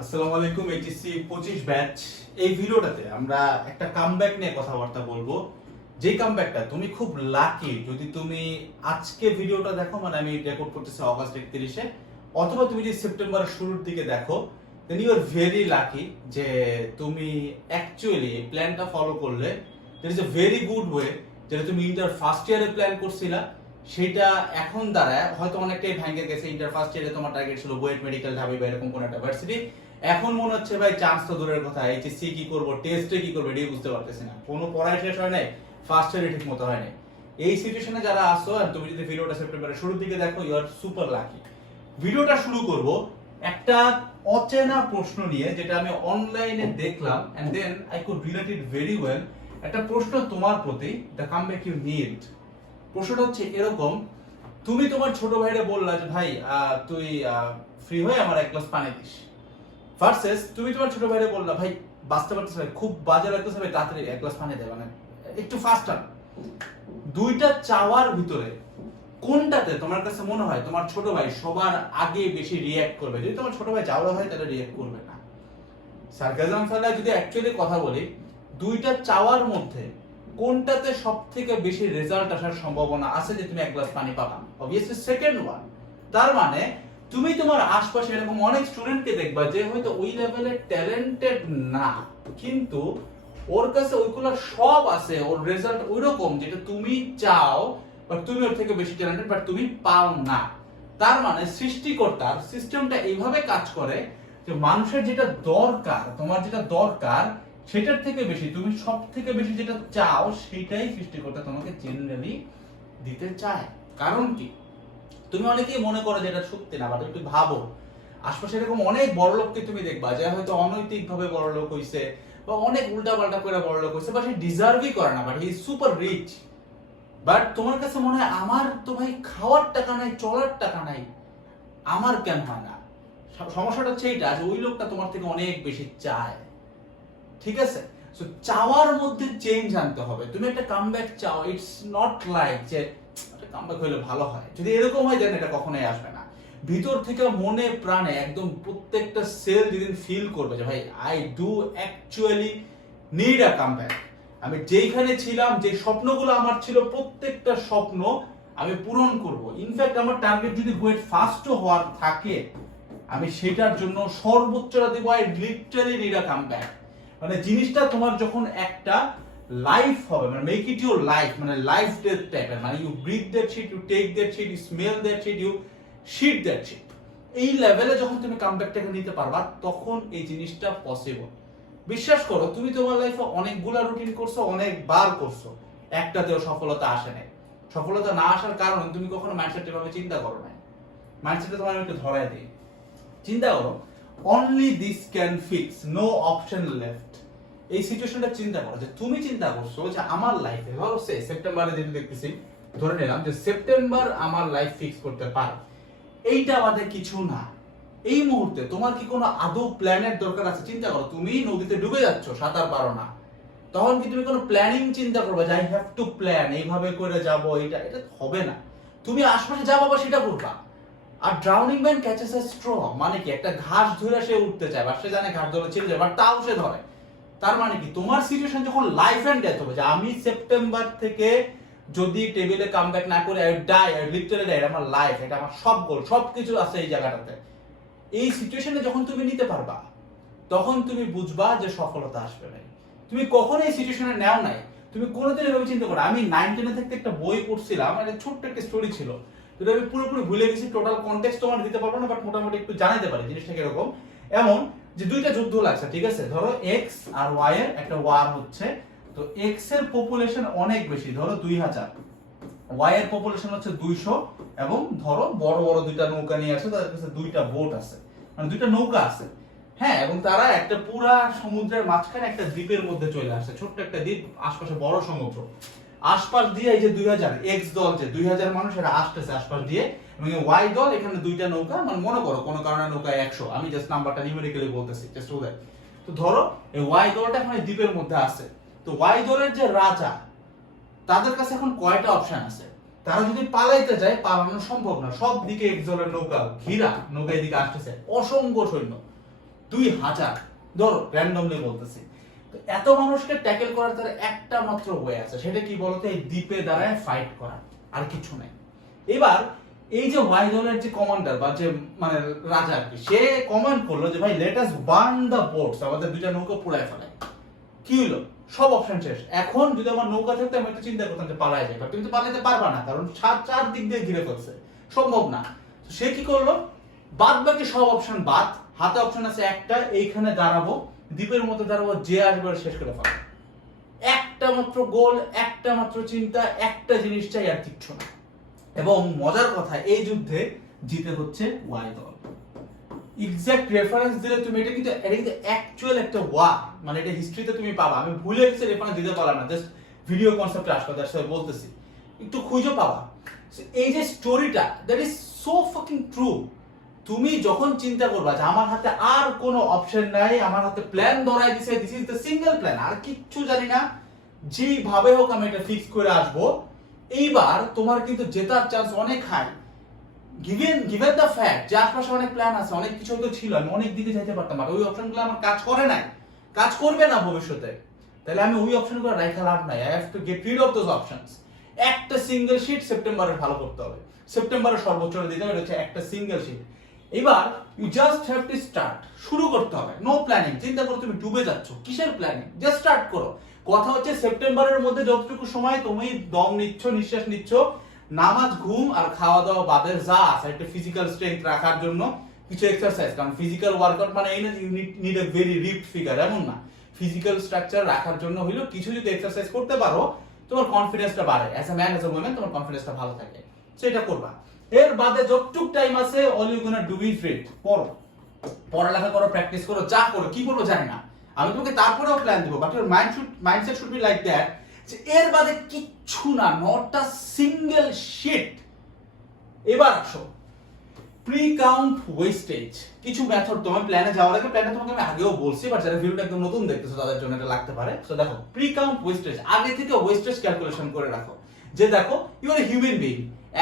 আসসালামু আলাইকুম। HSC 25 batch. এই ভিডিওটাতে আমরা একটা কামব্যাক নিয়ে কথাবার্তা বলবো। যে কামব্যাকটা তুমি খুব লাকি যদি তুমি আজকে ভিডিওটা দেখো, মানে আমি রেকর্ড করতেছি অগাস্ট 31-এ, অথবা তুমি যদি সেপ্টেম্বরের শুরুর দিকে দেখো, then you are very lucky যে তুমি অ্যাকচুয়ালি প্ল্যানটা ফলো করলে। That is a very good way. যেটা তুমি ইন্টার ফার্স্ট ইয়ারে প্ল্যান করছিলা সেটা এখন দাঁড়ায় হয়তো অনেকটাই ভেঙে গেছে। ইন্টার ফার্স্ট ইয়ারে তোমার টার্গেট ছিল বুয়েট, মেডিকেল, ঢাবি বা এরকম কোন একটা ভার্সিটি। এখন মনে হচ্ছে ভাই চান্স তো দূরের কথা, এইচএসসি কি করব, টেস্টে কি করব, এটাই বুঝতে পারতেছি না। কোনো পড়াই শেষ হয় নাই, ফার্স্ট ইয়ারে ঠিক মতো হয় নাই। এই সিচুয়েশনে যারা আসো আর তুমি যদি ভিডিওটা সেপ্টেম্বরের শুরুর দিকে দেখো, ইউ আর সুপার লাকি। ভিডিওটা শুরু করব একটা অচেনা প্রশ্ন নিয়ে, যেটা আমি অনলাইনে দেখলাম and then I could relate it very well. একটা প্রশ্ন তোমার প্রতি, দ্য কামব্যাক ইউ নিড। প্রশ্নটা হচ্ছে এরকম: তুমি তোমার ছোট ভাইরে বললা যে ভাই তুই ফ্রি হয়ে আমার এক গ্লাস পানি দিস, ভার্সেস তুমি তোমার ছোট ভাইরে বললা ভাই বাঁচতে পারতেছে ভাই, খুব বাজে লাগতেছে ভাই, তাড়াতাড়ি এক গ্লাস পানি দে, মানে একটু ফাস্টার। দুইটা চাওয়ার ভিতরে কোনটাতে তোমার কাছে মনে হয় তোমার ছোট ভাই সবার আগে বেশি রিয়্যাক্ট করবে? যদি তোমার ছোট ভাই জাউলা হয় তাহলে রিয়্যাক্ট করবে না। সার্কাজম ফেলায় যদি অ্যাকচুয়ালি কথা বলি, দুইটা চাওয়ার মধ্যে কোনটাতে সব থেকে বেশি রেজাল্ট আসার সম্ভাবনা আছে যে তুমি এক গ্লাস পানি পাবা? Obviously second one. তার মানে তুমি তোমার আশপাশে এরকম অনেক স্টুডেন্টকে দেখবা যে হয়তো ওই লেভেলে ট্যালেন্টেড না, কিন্তু ওর কাছে ওইগুলো সব আছে, ওর রেজাল্ট ওইরকম যেটা তুমি চাও, বাট তুমি ওর থেকে বেশি ট্যালেন্টেড বাট তুমি পাও না। তার মানে সৃষ্টিকর্তার সিস্টেমটা এইভাবে কাজ করে যে মানুষের যেটা দরকার, তোমার যেটা দরকার সেটার থেকে বেশি তুমি সব থেকে বেশি যেটা চাও সেটাই সৃষ্টিকর্তা তোমাকে জেনারেলি দিতে চায়। কারণ কি? তুমি অনেকেই মনে করো যে এটা সত্যি না, বাট একটু ভাবো, আশপাশে এরকম অনেক বড় লোককে তুমি দেখবা যে হয়তো অনৈতিক ভাবে বড় লোক হইছে বা অনেক উল্টা পাল্টা করে বড় লোক হইছে, বা সে ডিজার্ভই করে না, but he is super rich. But তোমার কাছে মনে হয় আমার তো ভাই খাওয়ার টাকা নাই, চলার টাকা নাই, আমার কেন হয় না? সমস্যাটা হচ্ছে এইটা যে ওই লোকটা তোমার থেকে অনেক বেশি চায়। ঠিক আছে? সো চাওয়ার মধ্যে চেঞ্জ আনতে হবে। তুমি একটা কামব্যাক চাও, ইটস নট লাইক যে একটা কামব্যাক হলে ভালো হয়। যদি এরকম হয় দেন এটা কখনোই আসবে না। ভিতর থেকে মনে প্রাণে একদম প্রত্যেকটা সেল যেদিন ফিল করবে যে ভাই I do actually need a comeback, আমি যেইখানে ছিলাম, যে স্বপ্নগুলো আমার ছিল প্রত্যেকটা স্বপ্ন আমি পূরণ করব। ইনফ্যাক্ট আমার টার্গেট যদি বুয়েট ফার্স্টও হওয়ার থাকে, আমি সেটার জন্য সর্বোচ্চটা দেব। I literally need a comeback. মানে জিনিসটা তোমার যখন একটা লাইফ হবে, মানে মেক ইট ইউর লাইফ, মানে লাইফ ডেথ টাইপের, মানে you breathe that shit, you take that shit, you smell that shit, you shit that shit. এই লেভেলে যখন তুমি কামব্যাকটাকে নিতে পারবা, তখন এই জিনিসটা পসিবল। বিশ্বাস করো, তুমি তোমার লাইফে অনেকগুলা রুটিন করছো, অনেকবার করছো, একটাতেও সফলতা আসে নাই। সফলতা না আসার কারণ তুমি কখনো মাইন্ডসেট এভাবে চিন্তা করো নাই। মাইন্ডসেটটা তোমার একটু ধরায় দিই। চিন্তা করো, only this can fix, no option left. এই সিচুয়েশনটা চিন্তা করো যে তুমি চিন্তা করছো যে আমার লাইফে ধরো সেপ্টেম্বরে যেটা দেখতেছি, ধরে নিলাম যে সেপ্টেম্বর আমার লাইফ ফিক্স করতে পারে, এইটা আমাদের কিছু না। এই মুহূর্তে তোমার কি কোনো আদৌ প্ল্যানের দরকার আছে? চিন্তা করো, তুমি নদীতে ডুবে যাচ্ছ, সাঁতার পারো না, তখন কি তুমি কোনো প্ল্যানিং চিন্তা করবে যে আই হ্যাভ টু প্ল্যান, এইভাবে করে যাব, এটা এটা হবে না। তুমি আশপাশে যা পাবা সেটা করবা। আর ড্রাউনিং ম্যান ক্যাচেস আ স্ট্র, মানে কি একটা ঘাস ধরে সে উঠতে চায়, বা সে জানে ঘাস ধরে ছিঁড়ে যায়, বাট তাও সে ধরে। তার মানে কি তোমার সিচুয়েশন যখন লাইফ এন্ড ডেথ হবে, যে আমি সেপ্টেম্বর থেকে যদি টেবিলে কামব্যাক না করে I die, I literally die, আমার লাইফ, এটা আমার সব গোল, সবকিছু আছে এই জায়গাটাতে। এই সিচুয়েশনে যখন তুমি নিতে পারবা, তখন তুমি বুঝবা যে সফলতা আসবে না। তুমি কখনো এই সিচুয়েশনে নেও নাই, তুমি কোনোদিন এভাবে চিন্তা করো। আমি 9-10 থেকে একটা বই পড়ছিলাম, একটা ছোট্ট একটা স্টোরি ছিল, যেটা আমি পুরোপুরি ভুলে গেছি, টোটাল কনটেক্সট তোমার দিতে পারবো না, বাট মোটামুটি একটু জানাতে পারি জিনিসটা কিরকম। এমন যে দুইটা যুদ্ধ লাগছে, ঠিক আছে, ধরো এক্স আর ওয়াই এর একটা ওয়ার হচ্ছে। তো এক্স এর পপুলেশন অনেক বেশি, ধরো 2000, ওয়াই এর পপুলেশন হচ্ছে 200, এবং ধরো বড় বড় দুইটা নৌকা নিয়ে আসে, তাদের কাছে দুইটা বোট আছে, মানে দুইটা নৌকা আছে। হ্যাঁ, এবং তারা একটা পুরা সমুদ্রের মাঝখানে একটা দ্বীপের মধ্যে চলে আসছে, ছোট্ট একটা দ্বীপ, আশপাশে বড় সমুদ্র। আশপাশ দিয়ে এই যে 2000 এক্স দল, যে 2000 মানুষ এরা আসতেছে আশপাশ দিয়ে, এবং ওয়াই দল এখানে দুইটা নৌকা, মানে মনে করো কোনো কারণে নৌকা 100, আমি জাস্ট নাম্বারটা নিউমেরিক্যালি বলতেছি, জাস্ট সো দ্যাট। তো ধরো এই ওয়াই দলটা এখানে দ্বীপের মধ্যে আছে। তো ওয়াই দলের যে রাজা, তাদের কাছে এখন কয়টা অপশন আছে? তারা যদি পালাইতে যায় পালানো সম্ভব না, সব দিকে একজনের নৌকা ঘিরা, নৌকা এদিকে আসতেছে, অসংখ্য সৈন্য 2000 ধরো র্যান্ডমলি বলতেছি। তো এত মানুষকে ট্যাকেল করার তার একটা মাত্র ওয়ে আছে, সেটা কি বলতো, এই দ্বীপে দাঁড়ায় ফাইট করা, আর কিছু নাই। এবার এই যে ওয়াই দলের যে কমান্ডার বা যে মানে রাজা আর কি, সে কমান্ড করলো যে ভাই let us burn the boats, আমাদের দুইটা নৌকা পুড়ায় ফেলায়। কি হলো, সব অপশন শেষ। এখন যদি আমার নৌকা থাকতো আমি একটু চিন্তা করতাম যে পালায় যায়, কিন্তু পালাইতে পারবা না, কারণ চার দিক দিয়ে ঘিরে ফেলছে, সম্ভব না। সে কি করলো, বাদ বাকি সব অপশন বাদ, হাতে অপশন আছে একটা, এইখানে দাঁড়াবো, দ্বীপের মতো দাঁড়াবো, যে আসবে শেষ করে ফেলবো। একটা মাত্র গোল, একটা মাত্র চিন্তা, একটা জিনিস চাই, আর কিচ্ছু না। এবং মজার কথা, এই যুদ্ধে জিতে হচ্ছে ওয়াই দল। এক্সাক্ট রেফারেন্স দিলে তুমি এটা কিন্তু অ্যাকচুয়াল একটা ওয়ার, মানে এটা হিস্ট্রিতে তুমি পাবা। আমি ভুলে গেছি রেফারেন্স দিতে পারলাম না, জাস্ট ভিডিও কনসেপ্টে আসবে, দ্যাটস ওয়াই বলতেছি, একটু খুঁজে পাবা। এই যে স্টোরিটা, that is so fucking true. তুমি যখন চিন্তা করবা যে আমার হাতে আর কোনো অপশন নাই, আমার হাতে প্ল্যান ধরাই দিছে, this is the single plan, আর কিচ্ছু জানি না, যেভাবে হোক আমি এটা ফিক্স করে আসবো, এইবার তোমার কিন্তু জেতার চান্স অনেক হাই। গিভেন দ্য ফ্যাক্ট যে আশপাশে অনেক প্ল্যান আছে, অনেক কিছু তো ছিল, আমি অনেক দিকে যাইতে পারতাম, আর ওই অপশনগুলো আমার কাজ করে নাই, কাজ করবে না ভবিষ্যতে, তাহলে আমি ওই অপশনগুলো রাখা লাভ নাই। I have to get rid of those options. একটা সিঙ্গেল শিট সেপ্টেম্বরে ভালো করতে হবে, সেপ্টেম্বরের সর্বোচ্চ দিতে হবে, হচ্ছে একটা সিঙ্গেল শিট। এবার you just have to start, শুরু করতে হবে, নো প্ল্যানিং। চিন্তা করো তুমি ডুবে যাচ্ছ, কিসের প্ল্যানিং, জাস্ট স্টার্ট করো। কথা হচ্ছে সেপ্টেম্বরের মধ্যে যতটুকু সময় তুমি দম নিচ্ছ, নিঃশ্বাস নিচ্ছ, নামাজ, ঘুম আর খাওয়া দাওয়া বাদের যা আছে, একটা ফিজিক্যাল স্ট্রেংথ রাখার জন্য কিছু এক্সারসাইজ, কারণ ফিজিক্যাল ওয়ার্কআউট মানে এই না you need a very ripped figure, এমন না। ফিজিক্যাল স্ট্রাকচার রাখার জন্য হইলো কিছু যদি এক্সারসাইজ করতে পারো, তোমার কনফিডেন্সটা বাড়ে, as a man, as a women, তোমার কনফিডেন্সটা ভালো থাকে, সেটা করবা। এর বাদে যতটুক টাইম আছে, all you gonna do is read, পড়ো, পড়ালেখা করো, প্র্যাকটিস করো, যা করো, কি করবো জানি না, আমি তোমাকে তারপরেও প্ল্যান দিব, but your mindset should be like that, যে এর বাদে কিচ্ছু না, নট আ সিঙ্গেল শিট। এবার আসো প্রি কাউন্ট ওয়েস্টেজ, কিছু মেথড। তোমার প্ল্যানে যাওয়ার আগে, প্ল্যানে তোমাকে আমি আগেও বলছি, বাট যারা ভিডিওটা একদম নতুন দেখতেছো তাদের জন্য এটা লাগতে পারে। সো দেখো, প্রি কাউন্ট ওয়েস্টেজ, আগে থেকে ওয়েস্টেজ ক্যালকুলেশন করে রাখো, যে দেখো you are a human being,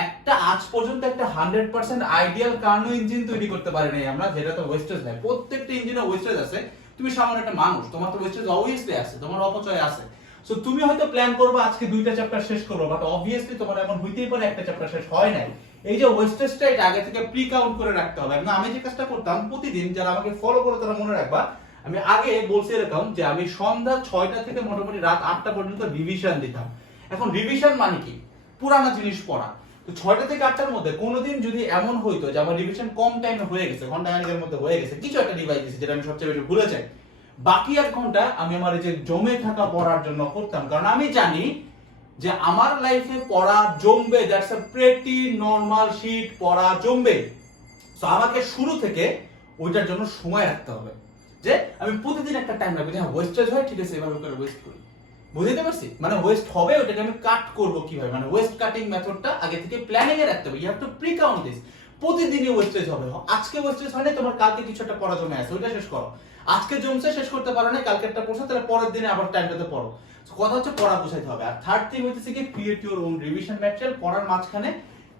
একটা আজ পর্যন্ত একটা 100% আইডিয়াল কার্নো ইঞ্জিন তৈরি করতে পারি নাই আমরা, যেটা তো ওয়েস্টেজ নাই, প্রত্যেকটা ইঞ্জিনে ওয়েস্টেজ আছে। তুমি সামান্য একটা মানুষ, তোমার তো ওয়েস্টেজ অবভিয়াসলি আছে, তোমার অপচয় আছে। সো তুমি হয়তো প্ল্যান করবে আজকে 2টা চ্যাপ্টার শেষ করবো, বাট অবভিয়াসলি তোমার এমন হইতেই পারে একটা চ্যাপ্টার শেষ হয় নাই। এই যে ওয়েস্টেজটা, এটা আগে থেকে প্রি কাউন্ট করে রাখতে হবে। না, আমি যে কাজটা করতাম প্রতিদিন, যারা আমাকে ফলো করে তারা মনে রাখবা, আমি আগে বলছি এরকম যে আমি সন্ধ্যা 6টা থেকে মোটামুটি রাত 8টা পর্যন্ত রিভিশন দিতাম। এখন রিভিশন মানে কি, পুরানো জিনিস পড়া। তো 6টা থেকে 8টার মধ্যে কোনোদিন যদি এমন হইতো যে আমার রিভিশন কম টাইমে হয়ে গেছে, ঘন্টা খানেকের মধ্যে হয়ে গেছে, কিছু একটা ডিভাইস দিয়েছে যেটা আমি সবচেয়ে বেশি ভুলে যাই, বাকি 1 ঘন্টা আমি আমার এই যে জমে থাকা পড়ার জন্য করতাম, কারণ আমি জানি যে আমার লাইফে পড়া জমবে, that's a pretty normal shit, পড়া জমবে। সো আমাকে শুরু থেকে ওইটার জন্য সময় রাখতে হবে, যে আমি প্রতিদিন একটা টাইম রাখবো, হ্যাঁ ওয়েস্টেজ হয়, ঠিক আছে, এভাবে করে ওয়েস্ট করি, বুঝতে পারছি, মানে ওয়েস্ট হবে, ওটাকে আমি কাট করব কিভাবে, মানে ওয়েস্ট কাটিং মেথডটা আগে থেকে প্ল্যানিং এ রাখতে হবে। You have to pre count this, প্রতিদিনই ওয়েস্টেজ হবে। আজকে ওয়েস্টেজ হয় না, তোমার কালকে কিছু একটা পড়া জমে আছে, ওইটা শেষ করো। আজকে জমছে, শেষ করতে পারো না, কালকে একটা পড়ছো, তাহলে পরের দিনে আবার টাইমটাতে পড়ো। কথা হচ্ছে পড়া বুঝাইতে হবে। আর থার্ড থিং হইতেছে কি, create your own revision material. পড়ার মাঝখানে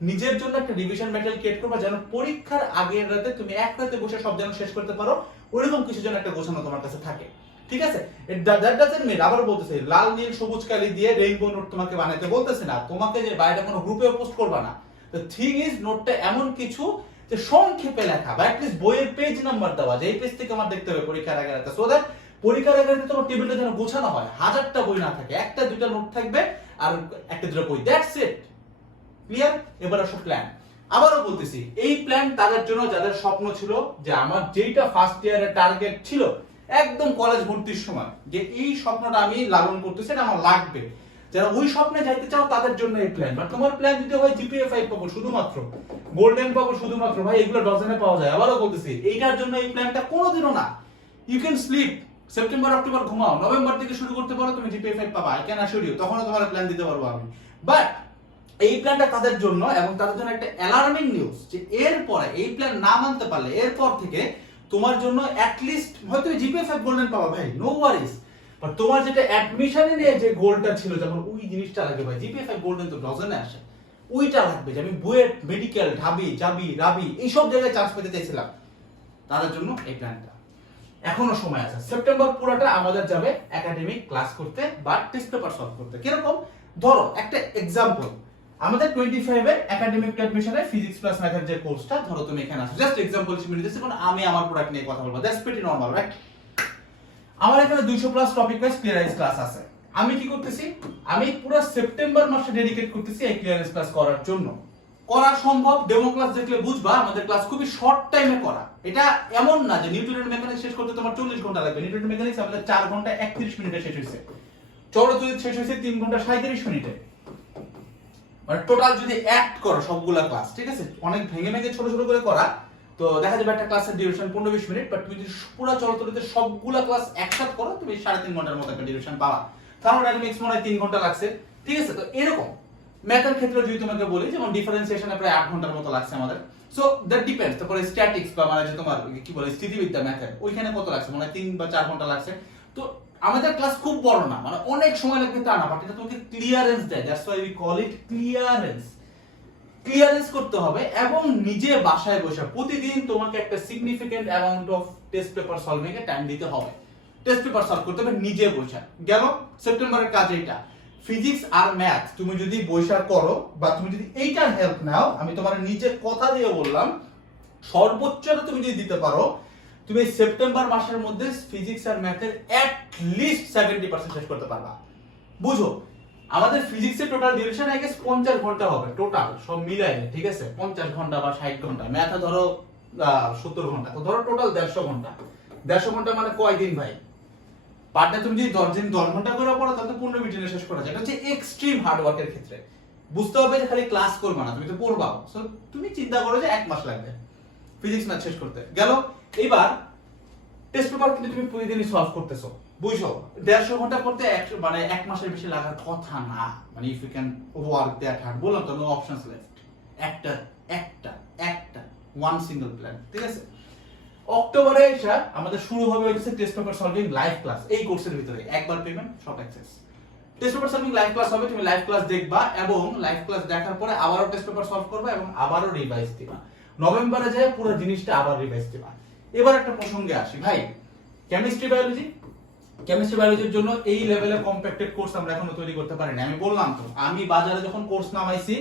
নিজের জন্য একটা রিভিশন ম্যাটেরিয়াল ক্রিয়েট করবা, যেন পরীক্ষার আগের রাতে তুমি এক রাতে বসে সব যেন শেষ করতে পারো, ওইরকম কিছু যেন একটা গোছানো তোমার কাছে থাকে, ঠিক আছে? দ্যাট ডাজন্ট মিন, আবার বলতেছি, লাল নীল সবুজ কালি দিয়ে রেইনবো নোট তোমাকে বানাইতে বলতেছে না, তোমাকে যে বাইরে কোনো গ্রুপে পোস্ট করবা না। দ্য থিং ইজ, নোটটা এমন কিছু যে সংক্ষেপে লেখা, বা অ্যাটলিস্ট বইয়ের পেজ নাম্বার দেওয়া, যে এই পেজ থেকে আমার দেখতে হবে পরীক্ষার আগের রাতে, সো দ্যাট পরীক্ষার আগে রাতে তোমার টেবিলটা যেন গোছানো হয়, 1000টা বই না থাকে, 1টা 2টা নোট থাকবে আর 1টা 2টা বই, দ্যাটস ইট। ক্লিয়ার? এবার আসো প্ল্যান। আবারও বলতেছি, এই প্ল্যান তাদের জন্য যাদের স্বপ্ন ছিল যে আমার যেইটা ফার্স্ট ইয়ারের টার্গেট ছিল একদম কলেজ ভর্তির সময়, যে এই স্বপ্নটা আমি লালন করতেছি, এটা আমার লাগবে, যারা ওই স্বপ্নে যাইতে চাও তাদের জন্য এই প্ল্যান। বাট তোমার প্ল্যান যদি হয় জিপিএ 5 পাবো শুধুমাত্র, গোল্ডেন পাবো শুধুমাত্র, ভাই এগুলো ডজনে পাওয়া যায়, আবারও বলতেছি এইটার জন্য এই প্ল্যানটা কোনোদিনও না। You can sleep, September October ঘুমাও, নভেম্বর থেকে শুরু করতে পারো, তুমি জিপিএ 5 পাবা, আই ক্যান অ্যাসিওর ইউ, তখনও তোমার প্ল্যান দিতে পারবো আমি। বাট এই প্ল্যানটা তাদের জন্য, এবং তাদের জন্য একটা অ্যালার্মিং নিউজ, যে এরপরে এই প্ল্যান না মানতে পারলে এরপর থেকে তোমার জন্য অ্যাটলিস্ট হয়তো জিপিএ 5 গোল্ডেন পাবা, ভাই নো ওয়ারিজ, বাট তোমার যেটা অ্যাডমিশনে নিয়ে যে গোলটা ছিল, যখন ওই জিনিসটা লাগে, ভাই জিপিএ 5 গোল্ডেন তো ডজনে আসে, ওইটা লাগবে যে আমি বুয়েট, মেডিকেল, ঢাবি, জাবি, রাবি এইসব জায়গায় চান্স পেতে চাইছিলাম, তাদের জন্য এই প্ল্যানটা। এখনো সময় আছে, সেপ্টেম্বর পুরোটা আমাদের যাবে একাডেমিক ক্লাস করতে বা টেস্ট পেপার সলভ করতে। কিরকম, ধরো একটা এক্সাম্পল, আমাদের 25 এর একাডেমিক অ্যাডমিশনে ফিজিক্স প্লাস ম্যাথের যে কোর্সটা, ধরো তুমি এখানে আসো, জাস্ট এক্সাম্পল হিসেবে নিতেছি, কারণ আমি আমার প্রোডাক্ট নিয়ে কথা বলবো, দ্যাটস প্রিটি নরমাল, রাইট? আমার এখানে 200 plus topic wise clearance class আছে। আমি কি করতেছি, আমি পুরো সেপ্টেম্বর মাসে ডেডিকেট করতেছি এই ক্লিয়ারেন্স ক্লাস করার জন্য। করা সম্ভব, ডেমো ক্লাস দেখলে বুঝবা আমাদের ক্লাস খুবই শর্ট টাইমে করা। এটা এমন না যে নিউটনের মেকানিক্স শেষ করতে তোমার 40 ঘন্টা লাগবে। নিউটনের মেকানিক্স আমাদের 4 ঘন্টা 31 মিনিটে শেষ হয়েছে, চৌরতড়িৎ শেষ হয়েছে 3 ঘন্টা 37 মিনিটে। মানে টোটাল যদি অ্যাড করো সবগুলা ক্লাস, ঠিক আছে, অনেক ভেঙে ভেঙে ছোট ছোট করে করা, তো দেখা যাবে একটা ক্লাসের ডিউরেশন 15-20 মিনিট, বাট তুমি যদি পুরো চলতরিতে সবগুলা ক্লাস একসাথে করো, তুমি 3.5 ঘন্টার মতো একটা ডিউরেশন পাবা। থার্মোডাইনামিক্স মনে হয় 3 ঘন্টা লাগছে, ঠিক আছে। তো এরকম ম্যাথের ক্ষেত্রে যদি তোমাকে বলি, যেমন ডিফারেন্সিয়েশনে প্রায় 8 ঘন্টার মতো লাগছে আমাদের। So that depends. তারপরে স্ট্যাটিক্স বা মানে যে তোমার কি বলে স্থিতিবিদ্যা ম্যাথের, ওইখানে কত লাগছে, মানে 3 বা 4 ঘন্টা লাগছে। তো আমাদের ক্লাস খুব বড় না, মানে অনেক সময় লাগবে তা না, বাট এটা তোমাকে ক্লিয়ারেন্স দেয়, that's why we call it clearance. Clearance করতে হবে এবং নিজে বাসায় বসে প্রতিদিন তোমাকে একটা significant amount of test paper solving A time দিতে হবে। টেস্ট পেপার সলভ করতে হবে নিজে বসে। গেল সেপ্টেম্বরের কাজ এইটা। ফিজিক্স আর ম্যাথ তুমি যদি বইসার করো বা তুমি যদি এইটার হেল্প নাও, আমি তোমার নিজে কথা দিয়ে বললাম, সর্বোচ্চটা তুমি যদি দিতে পারো, তুমি সেপ্টেম্বর মাসের মধ্যে ফিজিক্স আর ম্যাথের অ্যাট লিস্ট 70% শেষ করতে পারবা। বুঝো, আমাদের ফিজিক্সের টোটাল ডিউরেশন আই গেস 50 ঘন্টা হবে টোটাল সব মিলাইয়ে, ঠিক আছে, 50 ঘন্টা বা 60 ঘন্টা। ম্যাথে ধরো 70 ঘন্টা, তো ধরো টোটাল 150 ঘন্টা। 150 ঘন্টা মানে কয় দিন ভাই? পার ডে তুমি যদি 10 দিন 10 ঘন্টা করে পড়ো, তাহলে তো 15 মিনিটে শেষ করা যায়। এটা হচ্ছে এক্সট্রিম হার্ড ওয়ার্কের ক্ষেত্রে। বুঝতে হবে যে খালি ক্লাস করবে না, তুমি তো পড়বাও। সো তুমি চিন্তা করো যে 1 মাস লাগবে ফিজিক্স ম্যাথ শেষ করতে। গেল এইবার টেস্ট পেপার কিন্তু তুমি প্রতিদিনই সলভ করতেছো, বুঝছো, 150 ঘন্টা করতে মানে 1 মাসের বেশি লাগার কথা না। মানে if you can work that hard, বললাম তো নো অপশনস লেফট। একটা একটা একটা ওয়ান সিঙ্গেল প্ল্যান, ঠিক আছে। অক্টোবরে এসে আমাদের শুরু হবে হচ্ছে test paper solving live class. এই কোর্সের ভিতরে একবার পেমেন্ট সব access. Test paper solving live class হবে, তুমি লাইভ ক্লাস দেখবা এবং লাইভ ক্লাস দেখার পরে আবারও টেস্ট পেপার সলভ করবে এবং আবারও রিভাইজ দিবা। নভেম্বরে যায় পুরো জিনিসটা আবার রিভাইজ দিবা। এবার একটা প্রসঙ্গে আসি ভাই, কেমিস্ট্রি বায়োলজি। কেমিস্ট্রি বায়োলজির জন্য এই লেভেলের কম্প্যাক্টেড কোর্স আমরা এখনো তৈরি করতে পারিনি। আমি বললাম তো, আমি বাজারে যখন কোর্স নামাইছি,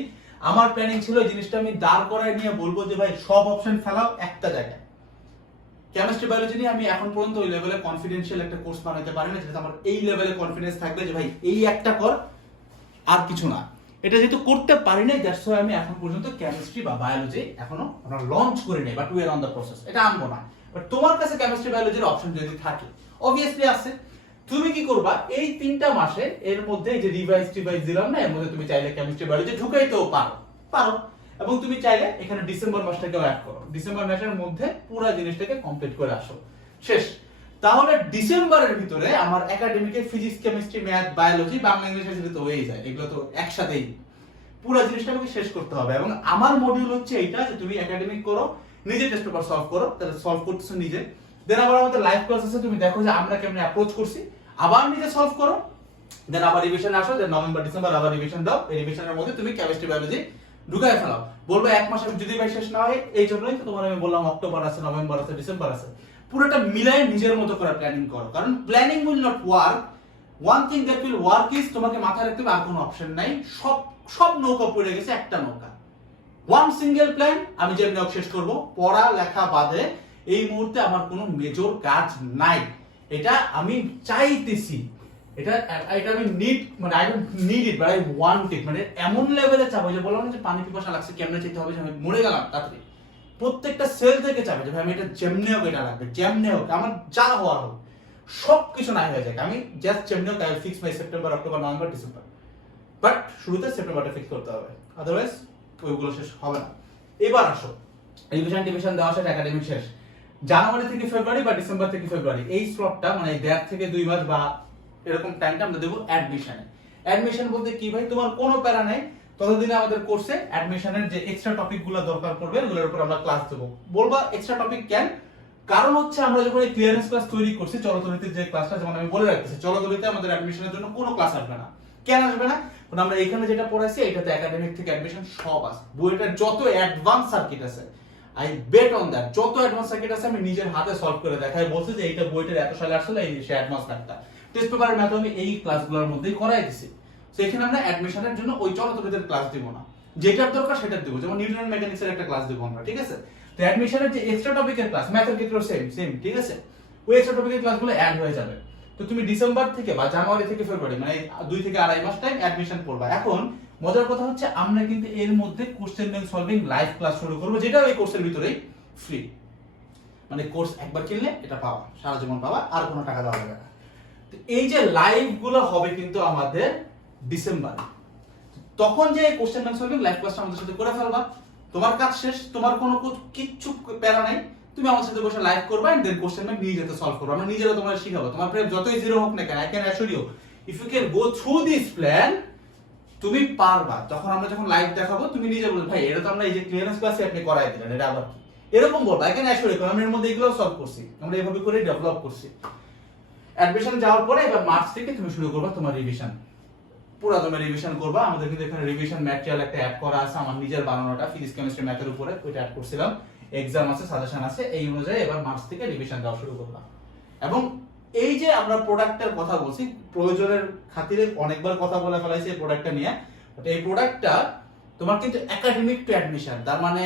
আমার প্ল্যানিং ছিল এই জিনিসটা আমি দাঁড় করায় নিয়ে বলবো যে ভাই সব অপশন ফেলাও একটা জায়গায়। কেমিস্ট্রি বায়োলজি নিয়ে আমি এখন পর্যন্ত ওই লেভেলে কনফিডেন্সিয়াল একটা কোর্স বানাতে পারি না, যেটা আমার এই লেভেলে কনফিডেন্স থাকবে যে ভাই এই একটা কর আর কিছু না। এটা যেহেতু করতে পারি নাই, দ্যাটস হোয়াই আমি এখন পর্যন্ত কেমিস্ট্রি বা বায়োলজি এখনো আমরা লঞ্চ করি নাই, but we are on the process. এটা আনবো না। বাট তোমার কাছে কেমিস্ট্রি বায়োলজির অপশন যদি থাকে, অবভিয়াসলি আছে, তুমি কি করবা, এই 3টা মাসে এর মধ্যে যে রিভাইজ দিলাম না, এর মধ্যে তুমি চাইলে কেমিস্ট্রি বায়োলজি ঢুকাইতেও পারো এবং তুমি চাইলে এখানে ডিসেম্বর মাসটাকেও অ্যাড করো। ডিসেম্বর মাসের মধ্যে পুরো জিনিসটাকে কমপ্লিট করে আসো, শেষ। তাহলে ডিসেম্বরের ভিতরে আমার একাডেমিকে physics, chemistry, math, biology, Bangla, English তো হয়েই যায়। এগুলো তো একসাথেই পুরো জিনিসটা আমাকে শেষ করতে হবে। এবং আমার মডিউল হচ্ছে এইটা যে তুমি একাডেমিক করো, নিজে টেস্ট পেপার সলভ করো, তাহলে সলভ করতেছো নিজে। দেন আবার আমাদের লাইভ ক্লাস আছে, তুমি দেখো যে আমরা কেমনে অ্যাপ্রোচ করছি, আবার নিজে সলভ করো। দেন আবার রিভিশন আসো, দেন নভেম্বর ডিসেম্বর আবার রিভিশন দাও। এই রিভিশনের মধ্যে তুমি কেমিস্ট্রি বায়োলজি ঢুকায় ফেলাও। বলবো 1 মাসে যদি ভাই শেষ না হয়, এই জন্যই তো তোমার আমি বললাম অক্টোবর আছে, নভেম্বর আছে, ডিসেম্বর আছে, পুরোটা মিলাই নিজের মতো করে প্ল্যানিং করো। কারণ planning will not work, one thing that will work is, তোমাকে মাথায় রাখতে হবে আর কোনো অপশন নাই। সব নৌকা পড়ে গেছে একটা নৌকা, ওয়ান সিঙ্গেল প্ল্যান। আমি যেমনি শেষ করব, পড়া লেখা বাদে এই মুহূর্তে আমার কোনো মেজর কাজ নাই। এটা আমি চাইতেছি, এটা আমি নিড, মানে I don't need it but I want ইট। মানে এমন লেভেলে চাবো যে বললাম না যে পানি পিপাসা লাগছে, কেমনে চাইতে হবে যে আমি মরে গেলাম তাড়াতাড়ি। প্রত্যেকটা সেল থেকে চাবে যে ভাই আমি এটা যেমনে হোক এটা লাগবে, যেমনে হোক আমার যা হওয়ার হোক, সবকিছু নাই হয়ে যায়। আমি জাস্ট যেমনে হোক I fix my September, October, November, December. But শুরুতে সেপ্টেম্বরটা ফিক্স করতে হবে, আদারওয়াইজ ওইগুলো শেষ হবে না। এবার আসো, রিভিশন দেওয়া শেষ, একাডেমিক শেষ। জানুয়ারি থেকে ফেব্রুয়ারি বা ডিসেম্বর থেকে ফেব্রুয়ারি এই স্লটটা, মানে 1.5 থেকে 2 মাস বা এরকম টাইমটা আমরা দেবো অ্যাডমিশনে। অ্যাডমিশন বলতে কি ভাই, তোমার কোনো প্যারা নেই, ততদিনে আমাদের কোর্সে অ্যাডমিশনের যে এক্সট্রা টপিকগুলো দরকার পড়বে ওগুলোর উপর আমরা ক্লাস দেবো। বলবা এক্সট্রা টপিক কেন? কারণ হচ্ছে আমরা যখন এই ক্লিয়ারেন্স ক্লাস তৈরি করছি, চলতরিতে যে ক্লাসটা, যেমন আমি বলে রাখতেছি, চলতরিতে আমাদের অ্যাডমিশনের জন্য কোনো ক্লাস আসবে না। কেন আসবে না? কারণ আমরা এখানে যেটা পড়াইছি এটাতে একাডেমিক থেকে অ্যাডমিশন সব আছে, বইটার যত অ্যাডভান্স সার্কিট আছে, আই বেট অন দ্যাট, যত অ্যাডভান্স সার্কিট আছে আমি নিজের হাতে সলভ করে দেখাই, বলছি যে এইটা বইটার এত সালে আসলে এই সে অ্যাডভান্স ম্যাথটা টেস্ট পেপারের ম্যাথ আমি এই ক্লাসগুলোর মধ্যেই করাই দিছি। তো এখানে আমরা অ্যাডমিশনের জন্য ওই চলতবিদের ক্লাস দিব না, যেটার দরকার সেটা দিব, যেমন নিউটন মেকানিক্সের একটা ক্লাস দিব আমরা, ঠিক আছে? তো অ্যাডমিশনের যে এক্সট্রা টপিকের ক্লাস ম্যাথের ক্ষেত্রে সেম, ঠিক আছে? ওই এক্সট্রা টপিকের ক্লাসগুলো অ্যাড হয়ে যাবে। তো তুমি ডিসেম্বর থেকে বা জানুয়ারি থেকে ফেব্রুয়ারি মানে 2 থেকে 2.5 মাস টাইম অ্যাডমিশন পড়বা। এখন মজার কথা হচ্ছে আমরা কিন্তু এর মধ্যে question bank solving live class শুরু করব, যেটা এই কোর্সের ভিতরেই ফ্রি। মানে কোর্স একবার কিনলে এটা পাওয়া, সারা জীবন পাওয়া, আর কোনো টাকা দেওয়া লাগবে না। তো এই যে লাইভ গুলো হবে কিন্তু আমাদের ডিসেম্বরে, তখন যে কোশ্চেন ব্যাংক সলভিং লাইভ ক্লাসটা আমাদের সাথে করে ফেলবা, তোমার কাজ শেষ, তোমার কোনো কিচ্ছু প্যারা নাই, তুমি আমার সাথে বসে লাইভ করবা এন্ড দেন কোশ্চেন ব্যাংক নিজে যেতে সলভ করবা, আমরা নিজেরা তোমাদের শিখাবো। তোমার প্রেপ যতই জিরো হোক না কেন, I can assure you if you can go through this plan তুমি পারবা। আমরা যখন লাইভ দেখাবো তুমি নিজে বলবে ভাই এটা তো আমরা এই যে ক্লিয়ারেন্স ক্লাসে আপনি করাই দিলেন, এটা আবার কি, এরকম বলবা। আই ক্যান অ্যাসিওর ইউ আমি এর মধ্যে এগুলো সলভ করছি, আমরা এইভাবে করে ডেভেলপ করছি। অ্যাডমিশন যাওয়ার পরে এবার মার্চ থেকে তুমি শুরু করবা তোমার রিভিশন, পুরো তুমি রিভিশন করবা। আমাদের কিন্তু এখানে রিভিশন ম্যাটেরিয়াল একটা অ্যাড করা আছে, আমার নিজের বানানোটা ফিজিক্স কেমিস্ট্রি ম্যাথের উপরে, ওইটা অ্যাড করছিলাম। এক্সাম আছে, সাজেশন আছে, এই অনুযায়ী এবার মার্চ থেকে রিভিশন দেওয়া শুরু করবা। এবং এই যে আমরা প্রোডাক্টের কথা বলছি, প্রয়োজনের খাতিরে অনেকবার কথা বলে ফেলাইছি এই প্রোডাক্টটা নিয়ে, বাট এই প্রোডাক্টটা তোমার কিন্তু একাডেমিক টু অ্যাডমিশন, তার মানে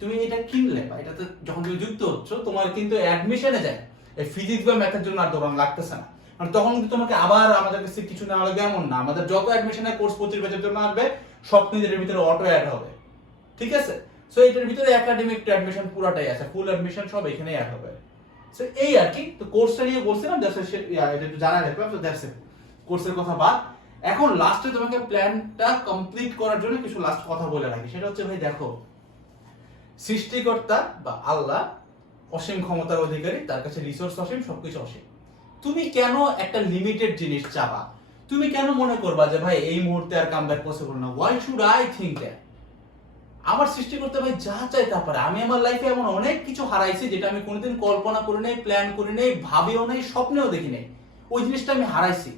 তুমি এটা কিনলে বা এটাতে যখন তুমি যুক্ত হচ্ছ তোমার কিন্তু অ্যাডমিশনে যায় এই ফিজিক্স বা ম্যাথের জন্য আর দৌড়ানো লাগতেছে না। মানে তখন কিন্তু তোমাকে আবার আমাদের কাছে কিছু নেওয়া লাগবে এমন না, আমাদের যত অ্যাডমিশনের কোর্স 25 ব্যাচের জন্য আসবে সব কিন্তু এর ভিতরে অটো অ্যাড হবে, ঠিক আছে? সো এটার ভিতরে একাডেমিক টু অ্যাডমিশন পুরাটাই আছে, ফুল অ্যাডমিশন সব এখানেই অ্যাড হবে। সো এই আর কি, তো কোর্সটা নিয়ে বলছিলাম জাস্ট এটা একটু জানা রাখলাম। তো দ্যাটস ইট, কোর্সের কথা বাদ। এখন লাস্টে তোমাকে প্ল্যানটা কমপ্লিট করার জন্য কিছু লাস্ট কথা বলে রাখি, সেটা হচ্ছে ভাই দেখো, সৃষ্টিকর্তা বা আল্লাহ অসীম ক্ষমতার অধিকারী, তার কাছে রিসোর্স অসীম, সবকিছু অসীম। তুমি কেন একটা লিমিটেড জিনিস চাবা? তুমি কেন মনে করবা যে ভাই এই মুহূর্তে আর কামব্যাক পসিবল না? Why should I think that? আমার সৃষ্টিকর্তা ভাই যা চাই তা পারে। আমি আমার লাইফে এমন অনেক কিছু হারাইছি যেটা আমি কোনোদিন কল্পনা করি নাই, প্ল্যান করি নাই, ভাবিও নাই, স্বপ্নেও দেখি নাই, ওই জিনিসটা আমি হারাইছি।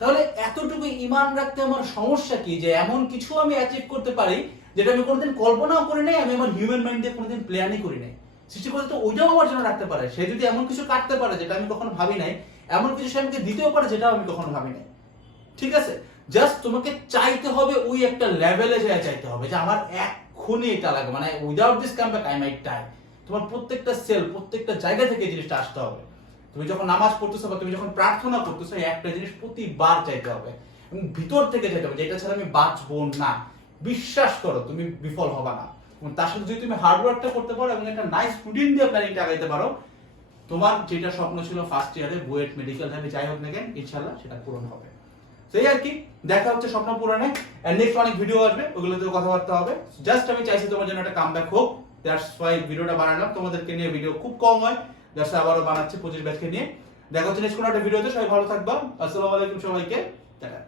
তাহলে এতটুকু ঈমান রাখতে আমার সমস্যা কি যে এমন কিছু আমি অ্যাচিভ করতে পারি যেটা আমি কোনোদিন কল্পনাও করি নাই, আমি আমার হিউম্যান মাইন্ড দিয়ে কোনোদিন প্ল্যানই করি নাই। সৃষ্টিকর্তা তো ওইটাও আমার জন্য রাখতে পারে, সে যদি এমন কিছু কাটতে পারে যেটা আমি কখনো ভাবি নাই, এমন কিছু সে আমাকে দিতেও পারে যেটাও আমি কখনো ভাবি নাই, ঠিক আছে? জাস্ট তোমাকে চাইতে হবে, ওই একটা লেভেলে যায় চাইতে হবে যে আমার এক্ষুনি এটা লাগবে, মানে without this comeback I might die. তোমার প্রত্যেকটা সেল, প্রত্যেকটা জায়গা থেকে এই জিনিসটা আসতে হবে। তুমি যখন নামাজ পড়তেছো বা তুমি যখন প্রার্থনা করতেছো, একটা জিনিস প্রতিবার চাইতে হবে এবং ভিতর থেকে চাইতে হবে যে এটা ছাড়া আমি বাঁচবো না। বিশ্বাস করো তুমি বিফল হবে না। এবং তার সাথে যদি তুমি হার্ড ওয়ার্কটা করতে পারো এবং একটা নাইস স্টুডেন্ট দিয়ে প্ল্যানিংটা আগাইতে পারো, তোমার যেটা স্বপ্ন ছিল ফার্স্ট ইয়ারে বুয়েট মেডিকেল লাইফে যাই হোক না কেন, ইনশাআল্লাহ সেটা পূরণ হবে। সেই আর কি, দেখা হচ্ছে স্বপ্ন পূরণে। এন্ড নেক্সট অনেক ভিডিও আসবে, ওগুলোতেও কথাবার্তা হবে। জাস্ট আমি চাইছি তোমার জন্য একটা কামব্যাক হোক, দ্যাটস ওয়াই ভিডিওটা বানালাম। তোমাদেরকে নিয়ে ভিডিও খুব কম হয়, দ্যাটস আবারও বানাচ্ছি 25 ব্যাচকে নিয়ে। দেখা হচ্ছে নেক্সট কোনো একটা ভিডিওতে। সবাই ভালো থাকবা। আসসালামু আলাইকুম সবাইকে, টাটা।